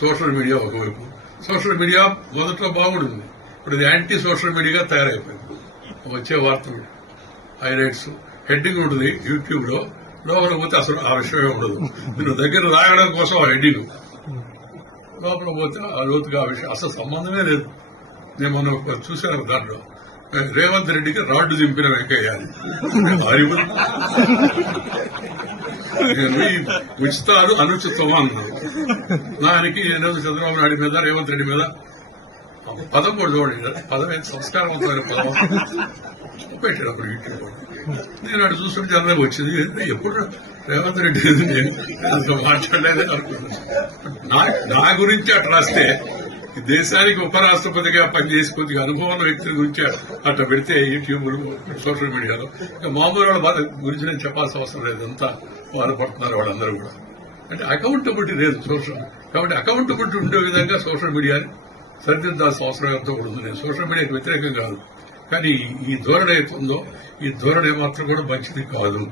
Social media ఒకవైపు. Social media మొదట్లో బాగుండింది. ఇప్పుడు ఇది యాంటీ సోషల్ మీడియాగా తయారైపోయింది. వచ్చే వార్తలు హైలైట్స్ హెడ్డింగ్ ఉంటుంది యూట్యూబ్లో లోపల పోతే అసలు ఆ విషయమే ఉండదు. మీరు దగ్గర రాయడం కోసం ఆ హెడ్డింగ్ లోపల పోతే ఆ లోతుగా ఆ విషయం. అసలు సంబంధమే లేదు. నేను మొన్న ఒక చూశాను దాంట్లో. రేవంత్ రెడ్డికి రాడ్డు దింపిన వెంకయ్య అని. నేను ఉచితాలు అనుచితమా. అన్నాను దానికి నేను చంద్రబాబు నాయుడు మీద రేవంత్ రెడ్డి మీద పదం కూడా చూడండి. పదం ఏంటి? సంస్కారవంతమైన పదం. పెట్టాడు అప్పుడు యూట్యూబ్ నేను అటు చూస్తుంటే అందరికి వచ్చింది. ఎప్పుడు రేవంత్ రెడ్డి? నేను అంత మాట్లాడలేదే అనుకున్నాను నా గురించి అట్లా రాస్తే దేశానికి ఉపరాష్ట్రపతిగా పనిచేసి కొద్దిగా అనుభవం ఉన్న వ్యక్తుల గురించి అట్లా పెడితే యూట్యూబ్ సోషల్ మీడియాలో. మామూలు వాళ్ళ బాధ గురించి నేను చెప్పాల్సిన అవసరం లేదు. అంతా బాధపడుతున్నారు వాళ్ళందరూ కూడా. అంటే అకౌంటబిలిటీ లేదు సోషల్ కాబట్టి అకౌంటబిలిటీ ఉండే విధంగా సోషల్ మీడియాని సరిదిద్దాల్సిన అవసరం ఎంతో కూడా నేను సోషల్ మీడియాకి వ్యతిరేకం కాదు. కానీ ఈ ధోరణి అవుతుందో ఈ ధోరణి మాత్రం కూడా మంచిది కాదు.